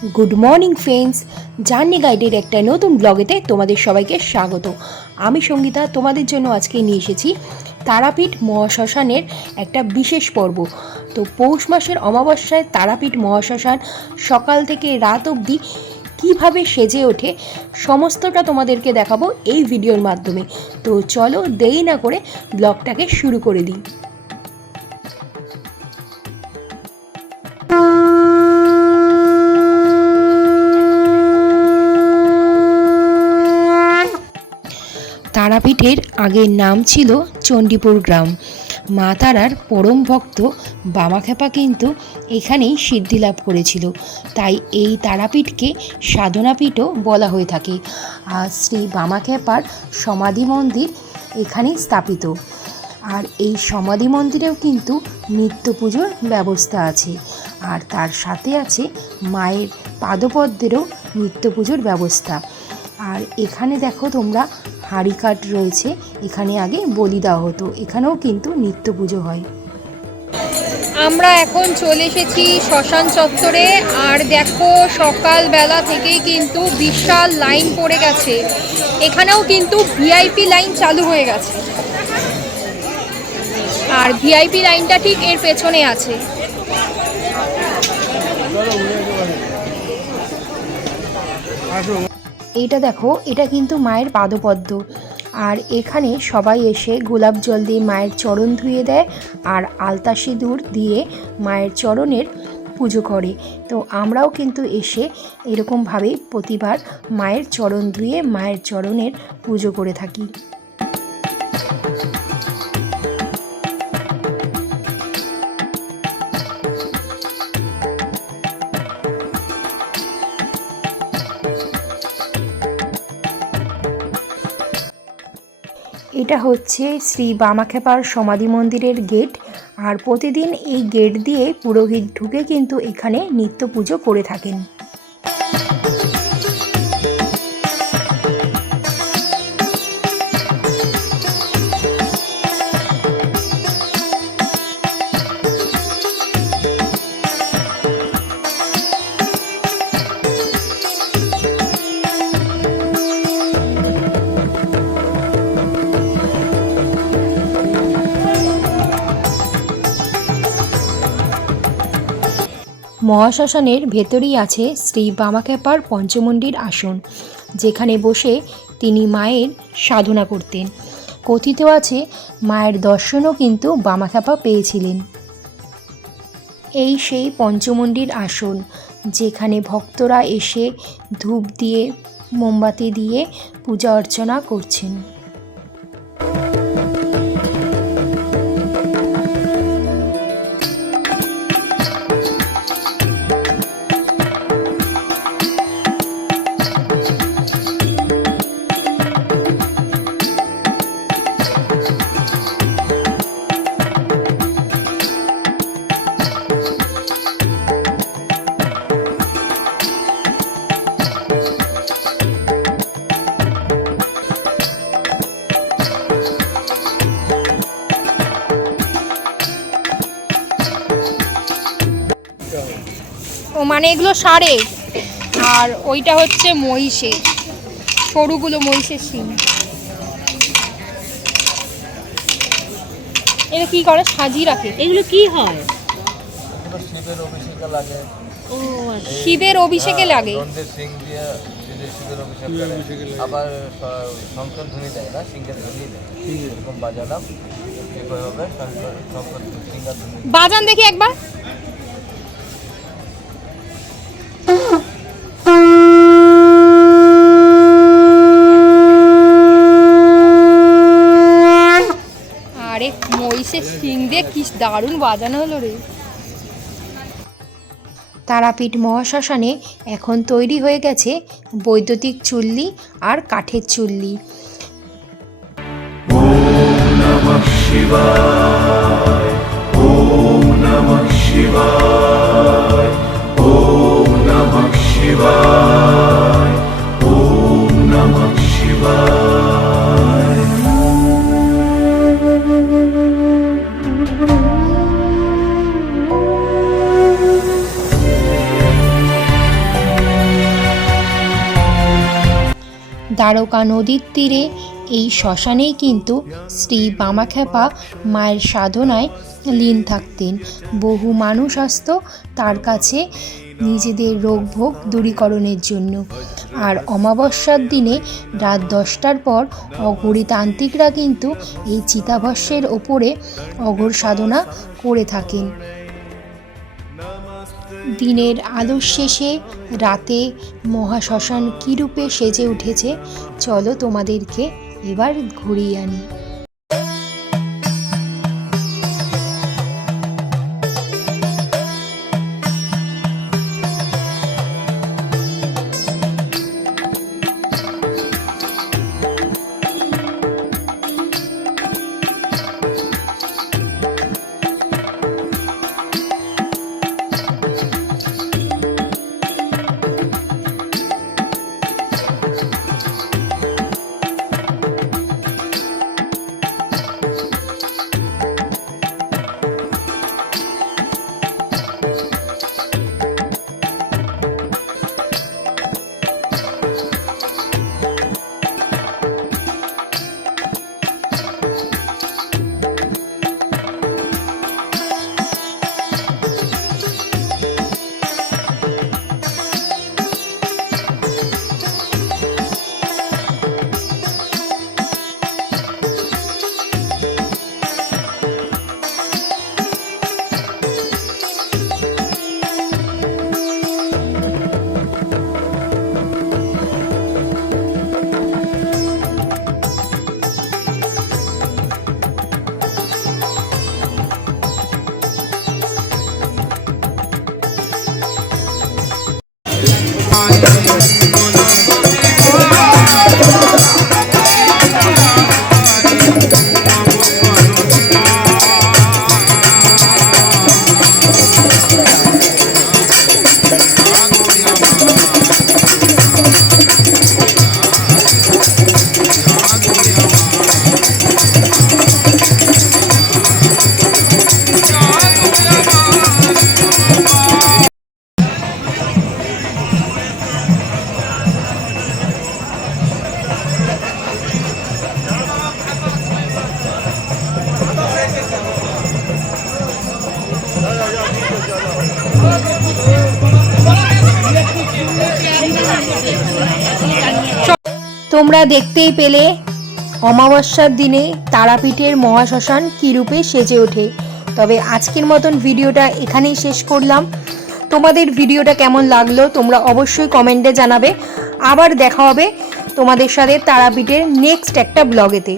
Good morning friends, journey গাইডের একটা নতুন ব্লগেতে তোমাদের সবাইকে স্বাগত। আমি সঙ্গীতা তোমাদের জন্য আজকে নিয়ে এসেছি তারাপীঠ মহাশ্মশানের একটা বিশেষ পর্ব। তো পৌষ মাসের অমাবস্যায় তারাপীঠ মহাশ্মশান সকাল থেকে রাত অবধি কীভাবে সেজে ওঠে সমস্তটা তোমাদেরকে দেখাবো এই ভিডিওর মাধ্যমে। তো চলো দেরি না করে ব্লগটাকে শুরু করে দিই। তারাপীঠের আগের নাম ছিল চণ্ডীপুর গ্রাম। মা তারার পরম ভক্ত বামাখ্যাপা কিন্তু এখানেই সিদ্ধি লাভ করেছিল, তাই এই তারাপীঠকে সাধনাপীঠও বলা হয়ে থাকে। আর শ্রী বামাখ্যাপার সমাধি মন্দির এখানেই স্থাপিত। আর এই সমাধি মন্দিরেও কিন্তু নিত্য পুজোর ব্যবস্থা আছে, আর তার সাথে আছে মায়ের পাদপদ্মেরও নিত্য পুজোর ব্যবস্থা। আর এখানে দেখো তোমরা হাঁড়ি কাঠ রয়েছে, এখানে আগে বলি দেওয়া হতো, এখানেও কিন্তু নিত্য পুজো হয়। আমরা এখন চলে এসেছি শ্মশান চত্বরে, আর দেখো সকালবেলা থেকেই কিন্তু বিশাল লাইন পড়ে গেছে। এখানেও কিন্তু ভিআইপি লাইন চালু হয়ে গেছে, আর ভিআইপি লাইনটা ঠিক এর পেছনে আছে। এইটা দেখো, এটা কিন্তু মায়ের পাদপদ্ম। আর এখানে সবাই এসে গোলাপ জল দিয়ে মায়ের চরণ ধুয়ে দেয়, আর আলতা সিঁদুর দিয়ে মায়ের চরণের পুজো করে। তো আমরাও কিন্তু এসে এরকমভাবেই প্রতিবার মায়ের চরণ ধুয়ে মায়ের চরণের পুজো করে থাকি। এটা হচ্ছে শ্রী বামাখ্যাপার সমাধি মন্দিরের গেট, আর প্রতিদিন এই গেট দিয়ে পুরোহিত ঢুকে কিন্তু এখানে নিত্য পুজো করে থাকেন। মহাশ্মশানের ভেতরেই আছে শ্রী বামাখ্যাপার পঞ্চমুণ্ডির আসন, যেখানে বসে তিনি মায়ের সাধনা করতেন। কথিত আছে মায়ের দর্শনও কিন্তু বামাখ্যাপা পেয়েছিলেন। এই সেই পঞ্চমুণ্ডির আসন, যেখানে ভক্তরা এসে ধূপ দিয়ে মোমবাতি দিয়ে পূজা অর্চনা করছেন। ও মানে এগুলো সারে, আর ওইটা হচ্ছে মহিষের, সরুগুলো মহিষের শিং। এটা কি করে সাজিয়ে রাখে? এগুলো কি হয়? শিবের অভিষেকে লাগে। ও শিবের অভিষেকে লাগে। শিং দিয়ে শিবের অভিষেক করে, আবার শঙ্কর ধ্বনি দেয় না, সিংহের ধ্বনি দেয়, এরকম বাজালাম ঠিক হবে। শঙ্কর সিংহের ধ্বনি বাজান দেখি একবার। আরে মহিষের শিং দিয়ে কি দারুণ বাজানো হলো রে। তারাপীঠ মহাশ্মশানে এখন তৈরি হয়ে গেছে বৈদ্যুতিক চুল্লি আর কাঠের চুল্লি। ওম নমঃ শিবায়, ওম নমঃ শিবায়, ওম নমঃ শিবায়, ওম নমঃ শিবায়। দ্বারকা নদীর তীরে এই শ্মশানেই কিন্তু শ্রী বামাখ্যাপা মায়ের সাধনায় লীন থাকতেন। বহু মানুষ আসত তার কাছে নিজেদের রোগভোগ দূরীকরণের জন্য। আর অমাবস্যার দিনে রাত 10টার পর অঘোরী তান্ত্রিকরা কিন্তু এই চিতাভস্মের ওপরে অঘোর সাধনা করে থাকেন। দিনের আলোর শেষে রাতে মহাশ্মশান কী রূপে সেজে উঠেছে চলো তোমাদেরকে এবার ঘুরিয়ে আনি। তোমরা দেখতেই পেলে অমাবস্যার দিনে তারাপীঠের মহাশ্মশান কী রূপে সেজে ওঠে। তবে আজকের মতন ভিডিওটা এখানেই শেষ করলাম। তোমাদের ভিডিওটা কেমন লাগলো তোমরা অবশ্যই কমেন্টে জানাবে। আবার দেখা হবে তোমাদের সাথে তারাপীঠের নেক্সট একটা ব্লগেতে।